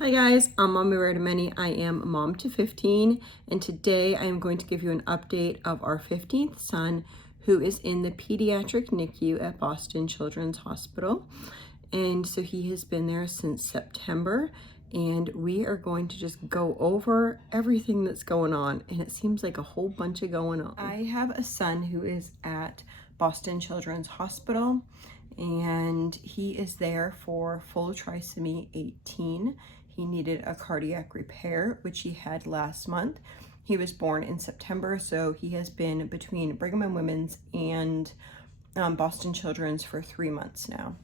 Hi guys, I'm Mommy Rare to Many. I am a mom to 15, and today I am going to give you an update of our 15th son who is in the pediatric NICU at Boston Children's Hospital. And so he has been there since September, and we are going to just go over everything that's going on, and it seems like a whole bunch of going on. I have a son who is at Boston Children's Hospital, and he is there for full trisomy 18. He needed a cardiac repair, which he had last month. He was born in September, so he has been between Brigham and Women's and Boston Children's for 3 months now.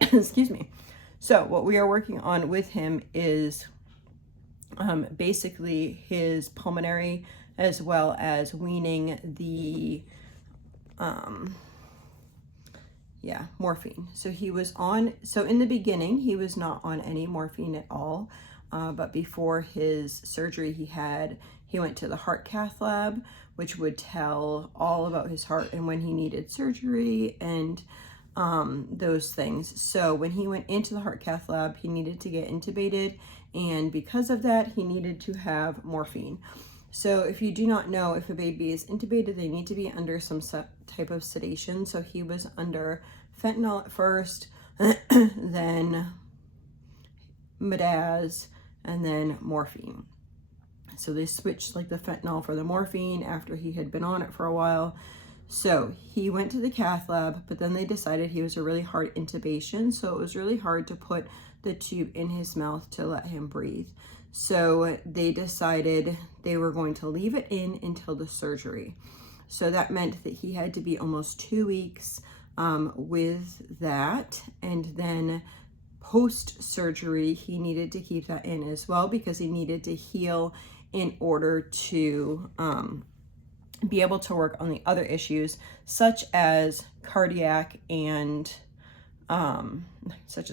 Excuse me. So what we are working on with him is basically his pulmonary, as well as weaning the morphine. So he was on, so in the beginning, he was not on any morphine at all. But before his surgery, he went to the heart cath lab, which would tell all about his heart and when he needed surgery and those things. So when he went into the heart cath lab, he needed to get intubated. And because of that, he needed to have morphine. So if you do not know, if a baby is intubated, they need to be under some type of sedation. So he was under fentanyl at first, then Midaz, and then morphine. So they switched like the fentanyl for the morphine after he had been on it for a while. So he went to the cath lab, but then they decided he was a really hard intubation. So it was really hard to put the tube in his mouth to let him breathe. So they decided they were going to leave it in until the surgery. So that meant that he had to be almost 2 weeks with that. And then post-surgery, he needed to keep that in as well because he needed to heal in order to be able to work on the other issues, such as cardiac and such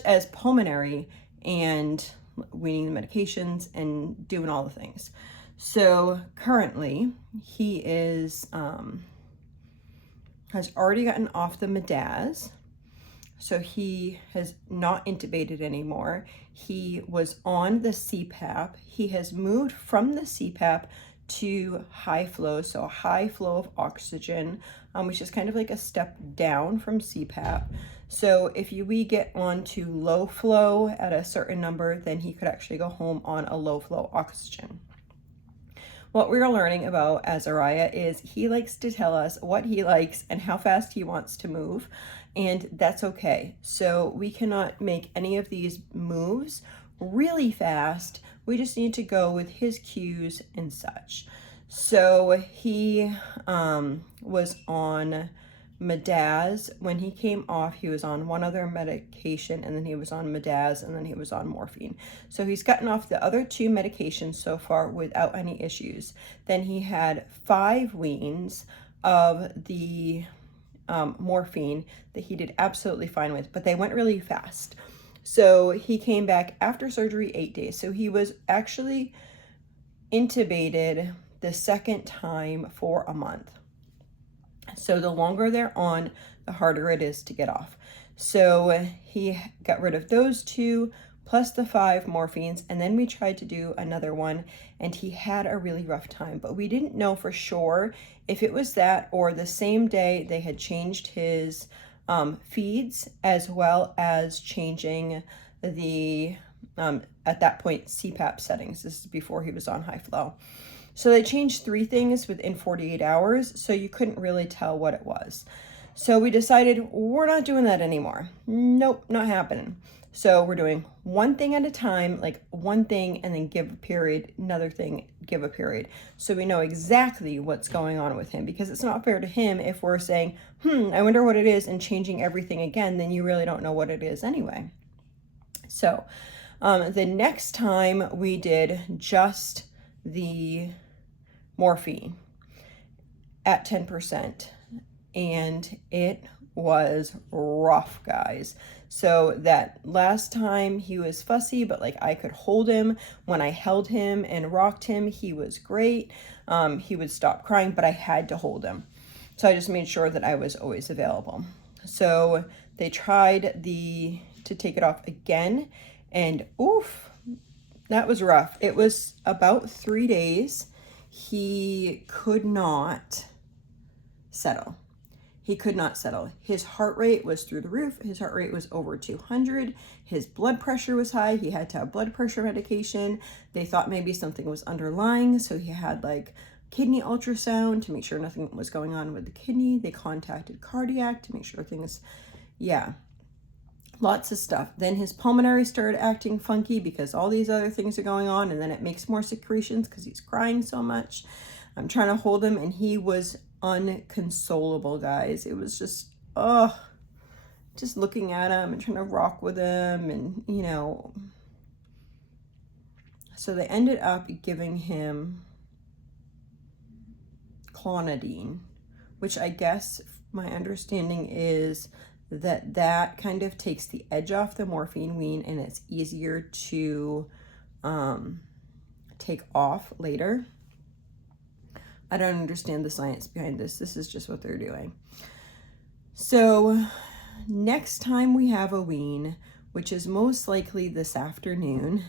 as pulmonary and weaning the medications and doing all the things. So currently he is has already gotten off the Midaz. So he has not intubated anymore. He was on the CPAP. He has moved from the CPAP to high flow, so a high flow of oxygen, which is kind of like a step down from CPAP. So if we get on to low flow at a certain number, then he could actually go home on a low flow oxygen. What we're learning about Azariah is he likes to tell us what he likes and how fast he wants to move, and that's okay. So we cannot make any of these moves really fast. We just need to go with his cues and such. So he was on Midaz. When he came off, he was on one other medication, and then he was on Midaz, and then he was on morphine. So he's gotten off the other 2 medications so far without any issues. Then he had 5 weans of the morphine that he did absolutely fine with, but they went really fast. So he came back after surgery 8 days. So he was actually intubated the second time for a month. So the longer they're on, the harder it is to get off. So he got rid of those 2 plus the 5 morphines, and then we tried to do another one, and he had a really rough time, but we didn't know for sure if it was that or the same day they had changed his feeds, as well as changing the at that point CPAP settings. This is before he was on high flow. So they changed 3 things within 48 hours, so you couldn't really tell what it was. So we decided we're not doing that anymore. Nope, not happening. So we're doing one thing at a time, like one thing and then give a period, another thing, give a period. So we know exactly what's going on with him, because it's not fair to him if we're saying, I wonder what it is, and changing everything again, then you really don't know what it is anyway. So the next time we did just the morphine at 10%, and it was rough, guys. So that last time he was fussy, but like I could hold him. When I held him and rocked him, he was great. He would stop crying, but I had to hold him. So I just made sure that I was always available. So they tried the to take it off again, and oof, that was rough. It was about 3 days. He could not settle. He could not settle. His heart rate was through the roof. His heart rate was over 200. His blood pressure was high. He had to have blood pressure medication. They thought maybe something was underlying, so he had like kidney ultrasound to make sure nothing was going on with the kidney. They contacted cardiac to make sure things, yeah, lots of stuff. Then his pulmonary started acting funky because all these other things are going on, and then it makes more secretions because he's crying so much. I'm trying to hold him, and he was unconsolable, guys. It was just, just looking at him and trying to rock with him, and you know. So they ended up giving him clonidine, which I guess my understanding is that kind of takes the edge off the morphine wean, and it's easier to take off later. I don't understand the science behind this. This is just what they're doing. So next time we have a wean, which is most likely this afternoon,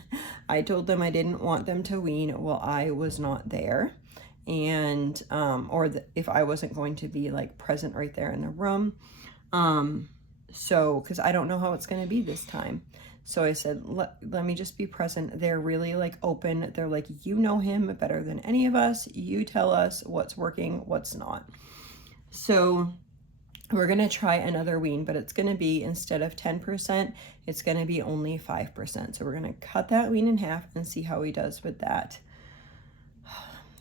I told them I didn't want them to wean while I was not there, and if I wasn't going to be like present right there in the room. So because I don't know how it's going to be this time, so I said, let me just be present. They're really like open. They're like, you know him better than any of us. You tell us what's working, what's not. So we're going to try another wean, but it's going to be, instead of 10%, it's going to be only 5%. So we're going to cut that wean in half and see how he does with that.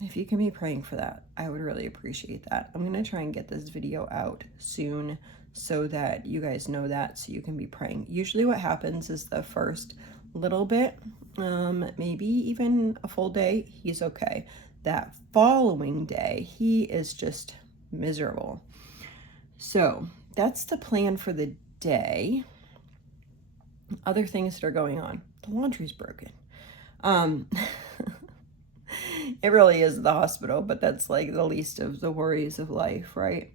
If you can be praying for that, I would really appreciate that. I'm going to try and get this video out soon so that you guys know that, so you can be praying. Usually what happens is the first little bit, maybe even a full day, he's okay. That following day, he is just miserable. So that's the plan for the day. Other things that are going on. The laundry's broken. It really is the hospital, but that's like the least of the worries of life, right?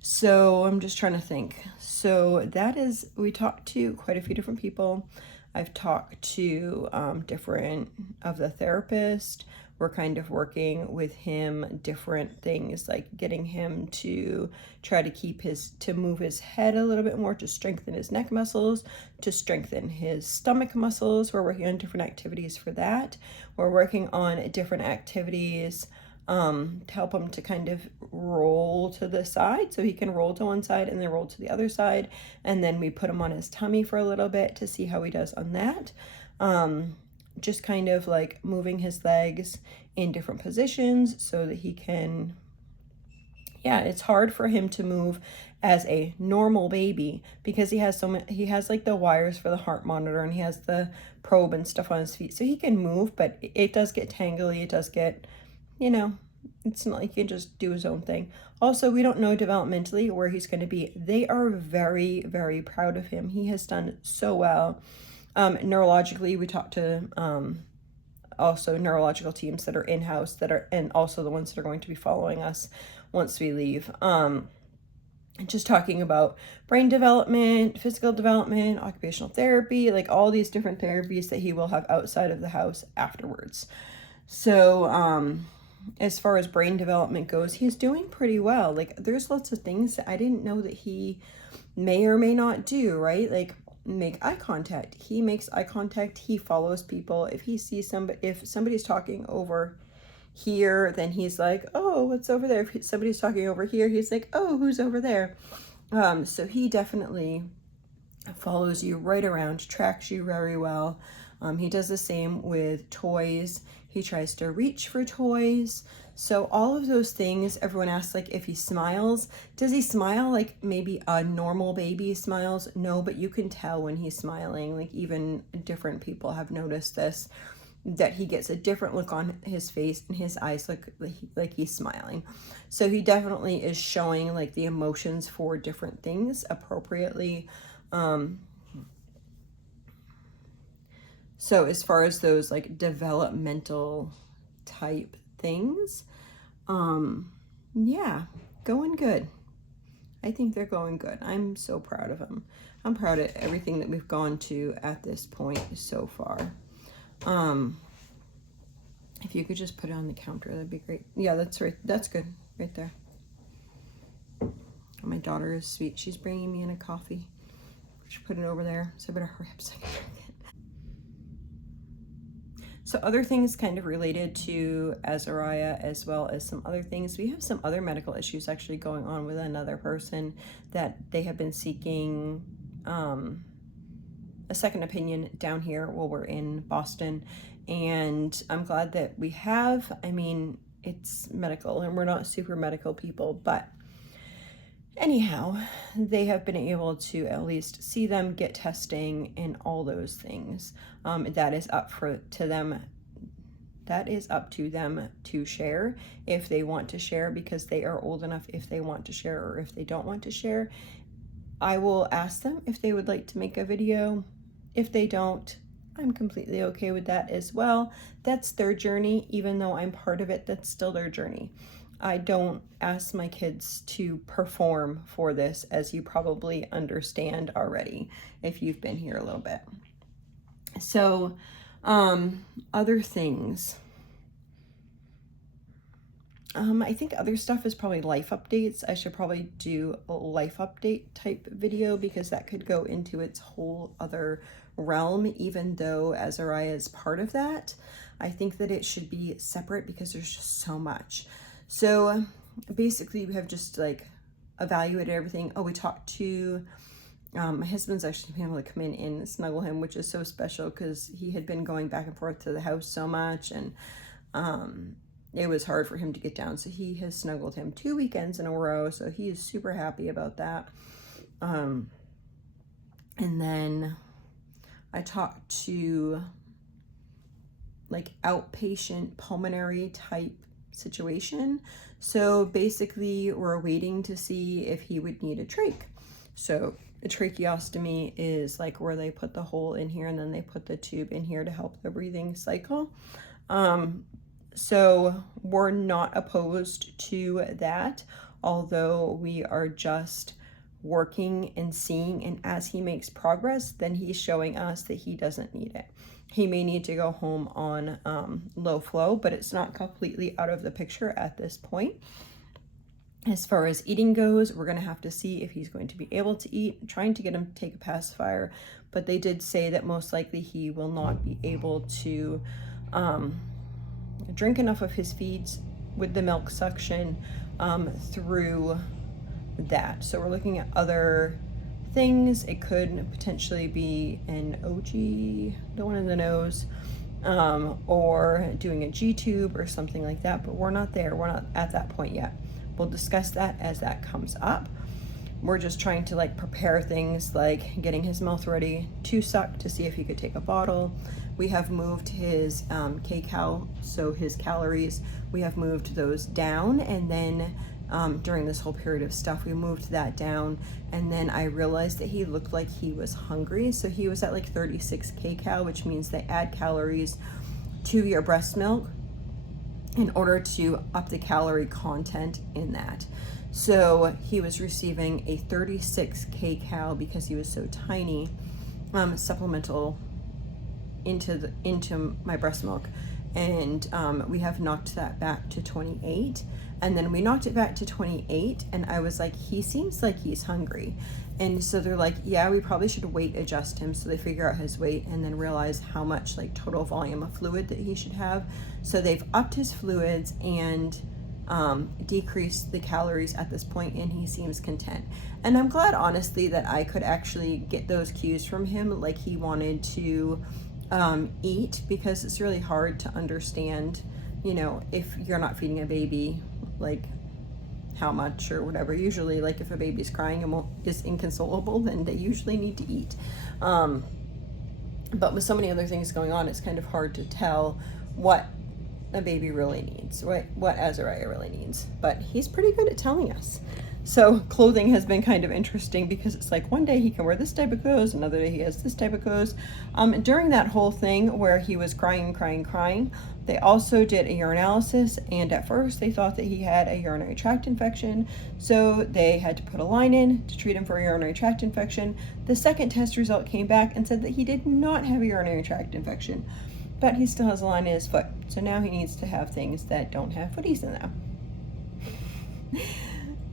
So I'm just trying to think. So that is, we talked to quite a few different people. I've talked to different of the therapists. We're kind of working with him different things, like getting him to try to move his head a little bit more, to strengthen his neck muscles, to strengthen his stomach muscles. We're working on different activities for that. We're working on different activities to help him to kind of roll to the side, so he can roll to one side and then roll to the other side. And then we put him on his tummy for a little bit to see how he does on that. Just kind of like moving his legs in different positions so that he can, yeah, it's hard for him to move as a normal baby because he has he has like the wires for the heart monitor, and he has the probe and stuff on his feet, so he can move, but it does get tangly. It does get, you know, it's not like he can just do his own thing. Also, we don't know developmentally where he's going to be. They are very, very proud of him. He has done so well. Neurologically, we talked to also neurological teams that are in-house, and also the ones that are going to be following us once we leave. Just talking about brain development, physical development, occupational therapy, like all these different therapies that he will have outside of the house afterwards. So as far as brain development goes, he's doing pretty well. Like there's lots of things that I didn't know that he may or may not do, right? Like make eye contact. He makes eye contact. He follows people. If he sees if somebody's talking over here, then he's like, oh, what's over there? If somebody's talking over here, he's like, oh, who's over there? So he definitely follows you right around, tracks you very well. He does the same with toys. He tries to reach for toys. So all of those things, everyone asks like if he smiles. Does he smile like maybe a normal baby smiles? No, but you can tell when he's smiling. Like even different people have noticed this, that he gets a different look on his face and his eyes look like he's smiling. So he definitely is showing like the emotions for different things appropriately. So as far as those like developmental type things, yeah, going good. I think they're going good. I'm so proud of him. I'm proud of everything that we've gone to at this point so far. If you could just put it on the counter, that'd be great. Yeah, that's right. That's good right there. My daughter is sweet. She's bringing me in a coffee. She put it over there, so I better hurry up so I can drink it. So other things kind of related to Azariah, as well as some other things. We have some other medical issues actually going on with another person that they have been seeking a second opinion down here while we're in Boston. And I'm glad that we have. I mean, it's medical and we're not super medical people, but anyhow, they have been able to at least see them, get testing, and all those things. That is up to them. That is up to them to share if they want to share, because they are old enough if they want to share, or if they don't want to share. I will ask them if they would like to make a video. If they don't, I'm completely okay with that as well. That's their journey. Even though I'm part of it, that's still their journey. I don't ask my kids to perform for this, as you probably understand already if you've been here a little bit. So, other things. I think other stuff is probably life updates. I should probably do a life update type video, because that could go into its whole other realm, even though Azariah is part of that. I think that it should be separate because there's just so much. So basically we have just like evaluated everything. Oh, we talked to my husband's actually been able to come in and snuggle him, which is so special because he had been going back and forth to the house so much, and it was hard for him to get down. So he has snuggled him 2 weekends in a row. So he is super happy about that. And then I talked to like outpatient pulmonary type situation. So basically we're waiting to see if he would need a trach. So a tracheostomy is like where they put the hole in here and then they put the tube in here to help the breathing cycle. So we're not opposed to that, although we are just working and seeing, and as he makes progress, then he's showing us that he doesn't need it. He may need to go home on low flow, but it's not completely out of the picture at this point. As far as eating goes, we're going to have to see if he's going to be able to eat. I'm trying to get him to take a pacifier, but they did say that most likely he will not be able to drink enough of his feeds with the milk suction through that. So we're looking at other things. It could potentially be an OG, the one in the nose, or doing a G-tube or something like that, but we're not there. We're not at that point yet. We'll discuss that as that comes up. We're just trying to like prepare things like getting his mouth ready to suck to see if he could take a bottle. We have moved his kcal, so his calories, we have moved those down, and then during this whole period of stuff, we moved that down, and then I realized that he looked like he was hungry. So he was at like 36 kcal, which means they add calories to your breast milk in order to up the calorie content in that. So he was receiving a 36 kcal because he was so tiny, supplemental into my breast milk, and we have knocked that back to 28. And then we knocked it back to 28, and I was like, he seems like he's hungry. And so they're like, yeah, we probably should weight adjust him. So they figure out his weight and then realize how much like total volume of fluid that he should have. So they've upped his fluids and decreased the calories at this point, and he seems content. And I'm glad, honestly, that I could actually get those cues from him, like he wanted to eat, because it's really hard to understand, you know, if you're not feeding a baby, like how much or whatever. Usually, like if a baby's crying and is inconsolable, then they usually need to eat. But with so many other things going on, it's kind of hard to tell what a baby really needs, right? What Azariah really needs. But he's pretty good at telling us. So clothing has been kind of interesting because it's like one day he can wear this type of clothes, another day he has this type of clothes. During that whole thing where he was crying, they also did a urinalysis, and at first they thought that he had a urinary tract infection, so they had to put a line in to treat him for a urinary tract infection. The second test result came back and said that he did not have a urinary tract infection, but he still has a line in his foot, so now he needs to have things that don't have footies in them.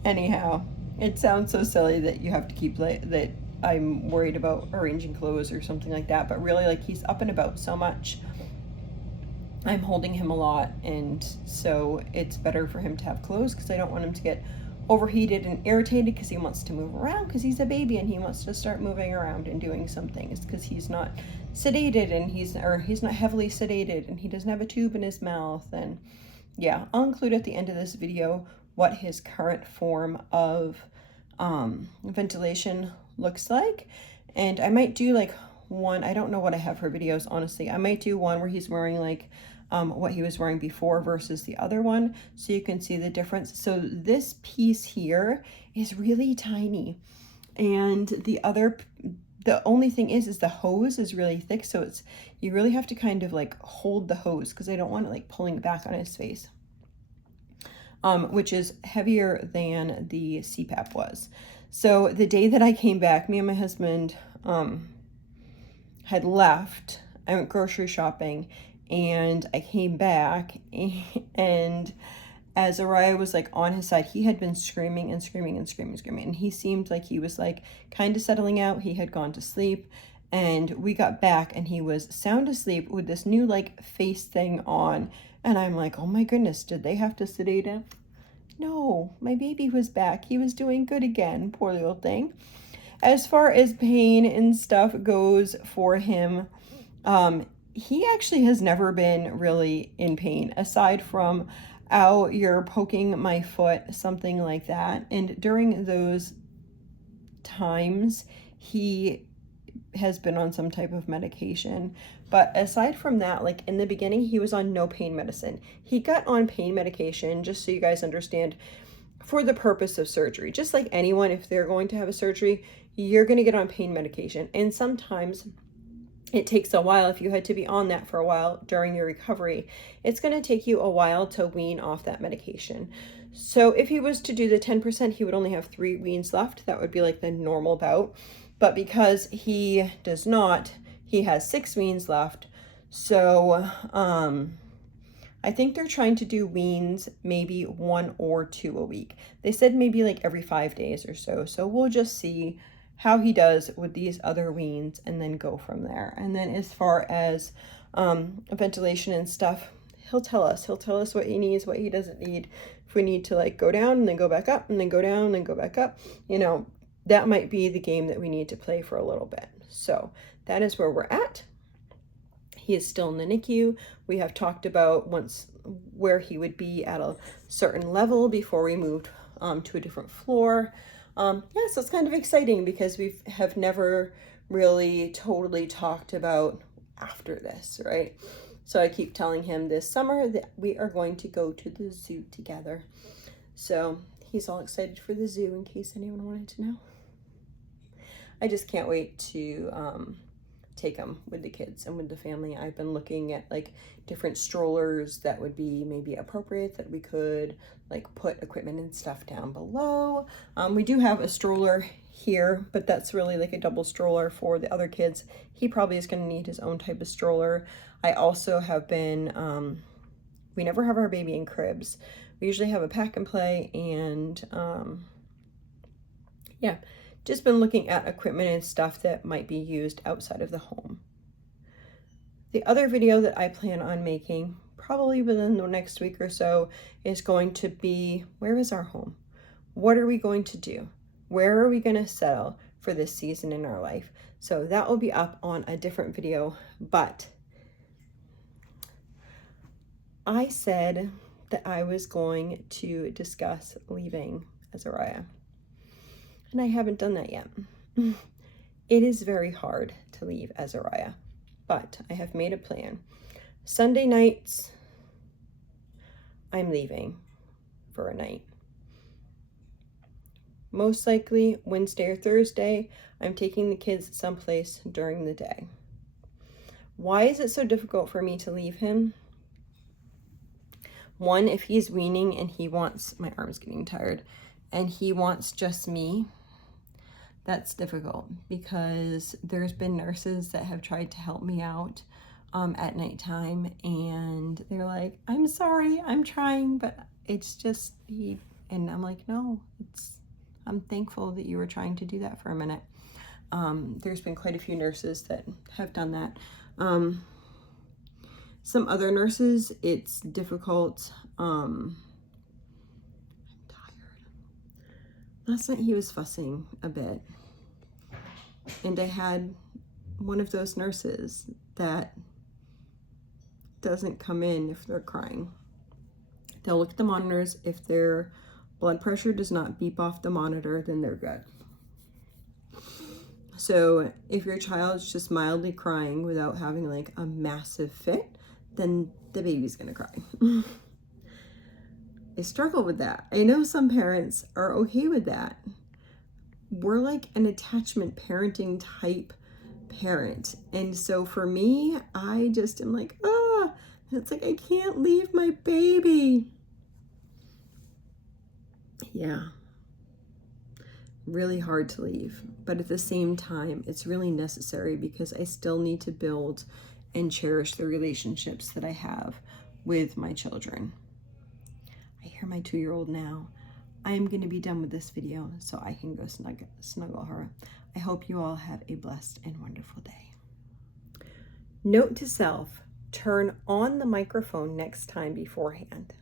Anyhow, it sounds so silly that you have to keep that I'm worried about arranging clothes or something like that, but really, like, he's up and about so much. I'm holding him a lot, and so it's better for him to have clothes because I don't want him to get overheated and irritated because he wants to move around because he's a baby and he wants to start moving around and doing some things because he's not sedated and he's not heavily sedated and he doesn't have a tube in his mouth. And yeah, I'll include at the end of this video what his current form of ventilation looks like, and I might do like one, I don't know what I have for videos, honestly. I might do one where he's wearing like what he was wearing before versus the other one, so you can see the difference. So this piece here is really tiny, and the only thing is the hose is really thick, so it's, you really have to kind of like hold the hose because I don't want it like pulling back on his face, which is heavier than the CPAP was. So the day that I came back, me and my husband had left. I went grocery shopping, and I came back, and Azariah was like on his side. He had been screaming and screaming and screaming, and he seemed like he was like kind of settling out. He had gone to sleep, and we got back and he was sound asleep with this new like face thing on, and I'm like, oh my goodness, did they have to sedate him? No, my baby was back. He was doing good again, poor little thing. As far as pain and stuff goes for him, he actually has never been really in pain, aside from, ow, you're poking my foot, something like that. And during those times, he has been on some type of medication. But aside from that, like in the beginning, he was on no pain medicine. He got on pain medication, just so you guys understand, for the purpose of surgery. Just like anyone, if they're going to have a surgery, you're going to get on pain medication. And sometimes it takes a while. If you had to be on that for a while during your recovery, it's going to take you a while to wean off that medication. So if he was to do the 10%, he would only have 3 weans left. That would be like the normal bout. But because he does not, he has 6 weans left. So I think they're trying to do weans maybe 1 or 2 a week. They said maybe like every 5 days or so. So we'll just see how he does with these other weans and then go from there. And then as far as ventilation and stuff, he'll tell us what he needs, what he doesn't need. If we need to like go down and then go back up and then go down and then go back up, you know, that might be the game that we need to play for a little bit. So that is where we're at. He is still in the NICU. We have talked about once where he would be at a certain level before we moved to a different floor. Yeah, so it's kind of exciting because we have never really totally talked about after this, right? So I keep telling him this summer that we are going to go to the zoo together. So he's all excited for the zoo, in case anyone wanted to know. I just can't wait to take him with the kids and with the family. I've been looking at like different strollers that would be maybe appropriate, that we could like put equipment and stuff down below. We do have a stroller here, but that's really like a double stroller for the other kids. He probably is going to need his own type of stroller. I also have been, we never have our baby in cribs. We usually have a pack and play, and yeah, just been looking at equipment and stuff that might be used outside of the home. The other video that I plan on making, probably within the next week or so, is going to be, where is our home? What are we going to do? Where are we going to settle for this season in our life? So that will be up on a different video, but I said that I was going to discuss leaving Azariah, and I haven't done that yet. It is very hard to leave Azariah, but I have made a plan. Sunday nights, I'm leaving for a night. most likely Wednesday or Thursday, I'm taking the kids someplace during the day. Why is it so difficult for me to leave him? One, if he's weaning and he wants, my arm's getting tired, and he wants just me, that's difficult because there's been nurses that have tried to help me out at nighttime, and they're like, I'm sorry, I'm trying, but it's just he, and I'm like, no, I'm thankful that you were trying to do that for a minute. There's been quite a few nurses that have done that. Some other nurses, it's difficult. I'm tired. Last night he was fussing a bit, and I had one of those nurses that doesn't come in if they're crying. They'll look at the monitors. If their blood pressure does not beep off the monitor, then they're good. So if your child's just mildly crying without having like a massive fit, then the baby's gonna cry. I struggle with that. I know some parents are okay with that. We're like an attachment parenting type parent. And so for me, I just am like, it's like, I can't leave my baby. Yeah. Really hard to leave. But at the same time, it's really necessary because I still need to build and cherish the relationships that I have with my children. I hear my 2-year-old now. I am going to be done with this video so I can go snuggle her. I hope you all have a blessed and wonderful day. Note to self, turn on the microphone next time beforehand.